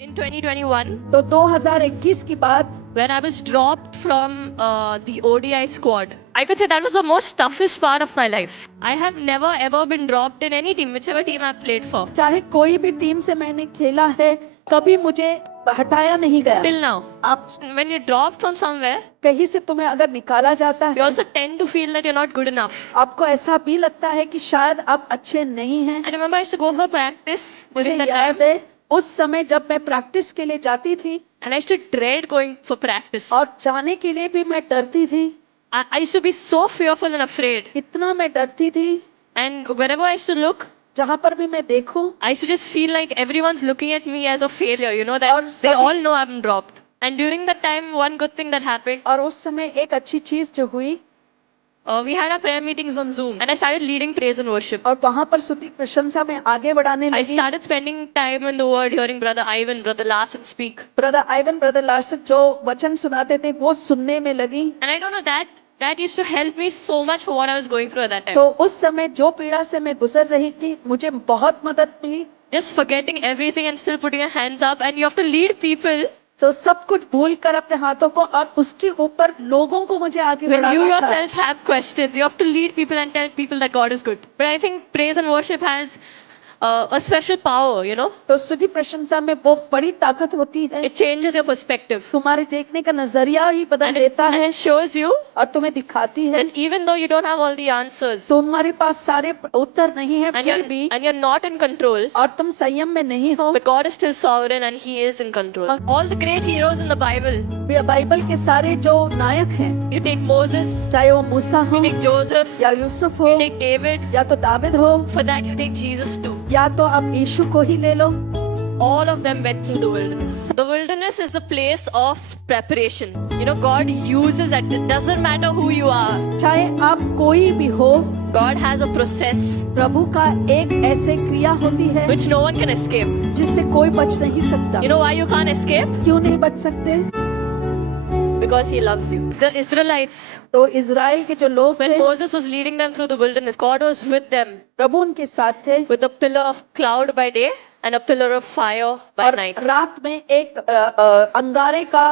In 2021, तो 2021 की बात when I was dropped from the ODI squad, I could say that was the most toughest part of my life. I have never ever been dropped in any team, whichever team I've played for. चाहे कोई भी team से मैंने खेला है, कभी मुझे हटाया नहीं गया। Till now, आप when you're dropped from somewhere, कहीं से तुम्हें अगर निकाला जाता you है, also tend to feel that you're not good enough. आपको ऐसा भी लगता है कि शायद आप अच्छे नहीं हैं। I remember I used to go for practice मुझे during that याद time, है उस समय जब मैं प्रैक्टिस के लिए जाती थी and I used to dread going for practice. और जाने के लिए भी मैं डरती थी, I used to be so fearful and afraid. इतना मैं डरती थी। And wherever I used to look, जहाँ पर भी मैं देखूं, I used to just feel like everyone's looking at me as a failure, you know, that और they सभी- all know I'm dropped. And during that time, one good thing that happened, और उस समय एक अच्छी चीज जो हुई, we had our prayer meetings on Zoom, and I started leading praise and worship. और वहां पर स्तुति प्रशंसा में आगे बढ़ाने I लगी। started spending time in the Word, hearing Brother Ivan, Brother Larson speak. Brother Ivan, brother Larsen जो वचन सुनाते थे वो सुनने में लगी। And I don't know, that used to help me so much for what I was going through at that time. तो उस समय जो पीड़ा से मैं गुजर रही थी, मुझे बहुत मदद मिली। Just forgetting everything and still putting your hands up, and you have to lead people तो सब कुछ भूल कर अपने हाथों को और उसके ऊपर लोगों को मुझे आगे when you बढ़ाना था। yourself have questions. You have to lead people and tell people that God is good. But I think praise and worship has a special power, you know. तो स्तुति प्रशंसा में वो बड़ी ताकत होती है, It changes your perspective. तुम्हारे देखने का नजरिया ही बदल And देता and है it shows you और तुम्हें दिखाती है। that even though you don't have all the answers, तुम्हारे पास सारे उत्तर नहीं है, फिर भी and you're not in control, और तुम संयम में नहीं हो। but God is still sovereign and He is in control. All the great heroes in the Bible, Bible के सारे जो नायक हैं, you take Moses, चाहे वो मूसा हो you take Joseph, या यूसुफ हो you take David, या तो दाविद हो, for that you take Jesus too. या तो आप यीशु को ही ले लो। All of them went through the wilderness. The wilderness is a place of preparation. You know, God uses it. It doesn't matter who you are. चाहे आप कोई भी हो, God has a process प्रभु का एक ऐसे क्रिया होती है which no one can escape. जिससे कोई बच नहीं सकता। You know why you can't escape? क्यों नहीं बच सकते? Because He loves you. The Israelites, तो इज़राइल के जो लोग when थे, Moses was leading them through the wilderness, God was with them प्रभु उनके साथ थे with a pillar of cloud by day and a pillar of fire by और night. रात में एक अंगारे का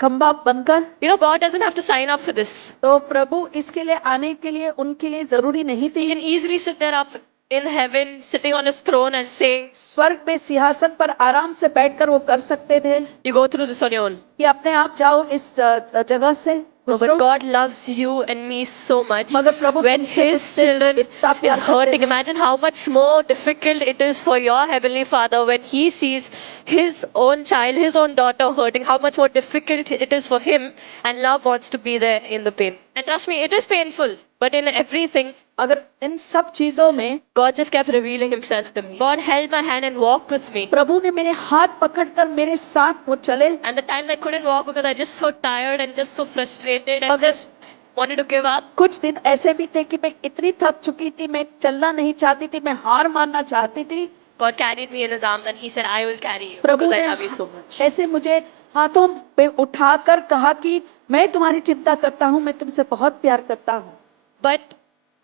खंबा बनकर। You know, God doesn't have to sign up for this. तो प्रभु इसके लिए आने के लिए उनके लिए जरूरी नहीं He थी। can easily sit there up in heaven, sitting on His throne and saying, स्वर्ग में सिंहासन पर आराम से बैठकर वो कर सकते थे you go through this on your own. कि अपने आप जाओ इस जगह से No, गुजरो। but God loves you and me so much. मगर प्रभु When तुमसे His मुझसे children इतना is प्यार करते hurting, हैं। imagine how much more difficult it is for your Heavenly Father when He sees His own child, His own daughter hurting, how much more difficult it is for Him, and love wants to be there in the pain. And trust me, it is painful, but in everything, अगर इन सब चीजों में God just kept revealing Himself to me. God held my hand and walked with me. प्रभु ने मेरे हाथ पकड़कर मेरे साथ वो चले। And the times I couldn't walk because I just so tired and just so frustrated and मगर just wanted to give up. कुछ दिन ऐसे भी थे कि मैं इतनी थक चुकी थी, मैं चलना नहीं चाहती थी, मैं हार मानना चाहती थी। God carried me in His arms and He said, I will carry you Prabhu because I ने love you so much. ऐसे मुझे हाथों पे उठाकर कहा कि मैं तुम्हारी चिंता करता हूँ, मैं तुमसे बहुत प्यार करता हूँ। But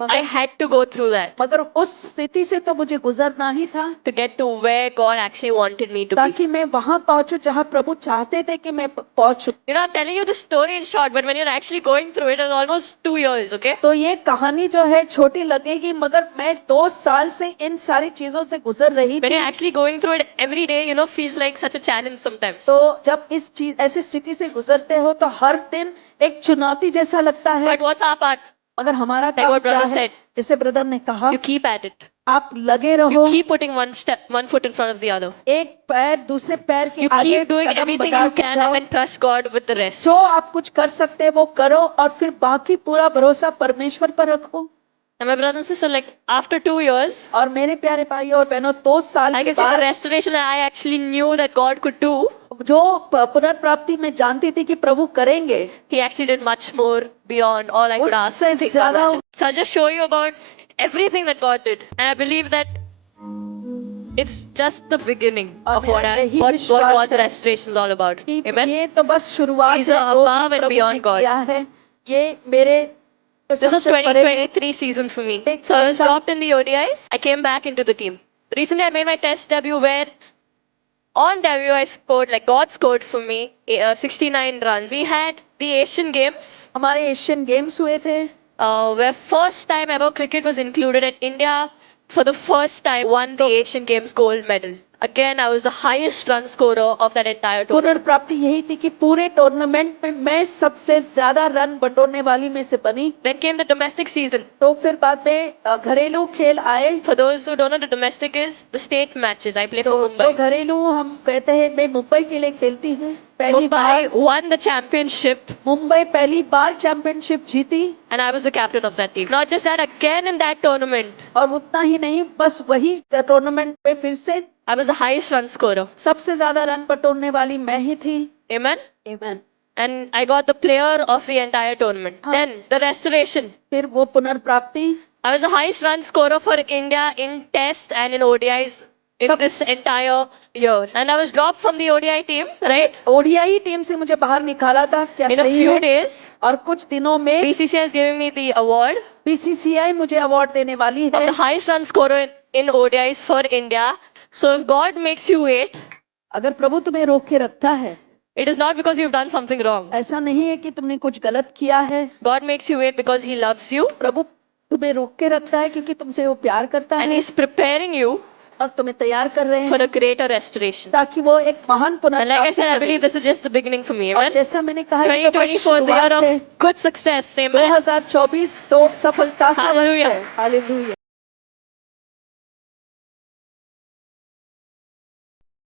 I had to go through that मगर उस स्थिति से तो मुझे गुजरना ही था to get to where God actually wanted me to be. ताकि मैं वहां पहुंचूं जहां प्रभु चाहते थे कि मैं पहुंचूं। You know, I'm telling you the story in short, but when you're actually going through it, it's almost 2 years, okay? तो ये कहानी जो है छोटी लगेगी, मगर मैं 2 साल से इन सारी चीजों से गुजर रही When थी। you're actually going through it every day, you know, feels like such a challenge sometimes. तो जब इस चीज ऐसी स्थिति से गुजरते हो तो हर दिन एक चुनौती जैसा लगता है। But what's our part? मगर हमारा Like काम what क्या brother है? said. जैसे ब्रदर ने कहा, You keep at it. आप लगे You रहो, keep putting one foot in front of the other. एक पैर दूसरे पैर के You आगे keep doing कदम everything बढ़ा you के can जाओ। and then trust God with the rest. जो आप कुछ कर सकते हैं वो करो और फिर बाकी पूरा भरोसा परमेश्वर पर रखो। And my brother and sister, like after 2 years, और मेरे प्यारे भाइयों और बहनों, 2 साल I के can say the बाद restoration that I actually knew that God could do, जो पुनर्प्राप्ति में जानती थी कि प्रभु करेंगे, He actually did much more beyond all I could ask. उससे think, or ज्यादा imagine. So I'll just show you about everything that God did. And I believe that it's just the beginning और of what, मेरा यही what विश्वास God's है restoration is all about. कि Amen? ये तो बस शुरुआत He's है जो above and प्रभु beyond ने God. किया है। ये मेरे This was सबसे परे 2023 season for me. So I was dropped in the ODIs. I came back into the team. Recently I made my test debut where On debut, I scored, like God scored for me, 69 runs. We had the Asian Games, हमारे Asian games हुए थे where first time ever cricket was included, and India for the first time won the Asian Games gold medal. Again, I was the highest run scorer of that entire tournament. पुनर्प्राप्ति यही थी कि पूरे tournament में मैं सबसे ज्यादा run बटोरने वाली में से बनी Then came the domestic season. तो फिर बाद में घरेलू खेल आए For those who don't know, the domestic is the state matches. I play for तो जो Mumbai. घरेलू हम कहते हैं मैं मुंबई के लिए खेलती हूँ पहली Mumbai bar won the championship, Mumbai पहली बार चैंपियनशिप जीती and I was the captain of that team. Not just that, again in that tournament, और उतना ही नहीं बस वही टूर्नामेंट में फिर से I was the highest run scorer. सबसे ज्यादा रन बटोरने वाली मैं ही थी Amen. Amen. And I got the player of the entire tournament. Huh. Then the restoration. फिर वो पुनर्प्राप्ति I was the highest run scorer for India in Test and in ODIs in Sub- this entire year. And I was dropped from the ODI team, right? ODI team से मुझे बाहर निकाला था क्या In a सही few है days, और कुछ दिनों में BCCI is giving me the award BCCI मुझे अवार्ड देने वाली of है the highest run scorer in ODIs for India. So if God makes you wait, अगर प्रभु तुम्हें रोक के रखता है it is not because you've done something wrong. ऐसा नहीं है कि तुमने कुछ गलत किया है God makes you wait because He loves you प्रभु तुम्हें रोक के रखता है क्योंकि तुमसे वो प्यार करता and है He's preparing you और तुम्हें तैयार कर रहे for हैं a greater restoration. ताकि वो एक महान And like I पुनर्प्राप्ति said, I करे। believe this is just the beginning for me. और Amen. जैसा मैंने कहा ये तो बस 2024 is the year शुरुआत है of good success. Amen. 2024 तो सफलता का वर्ष Hallelujah. है हालेलुया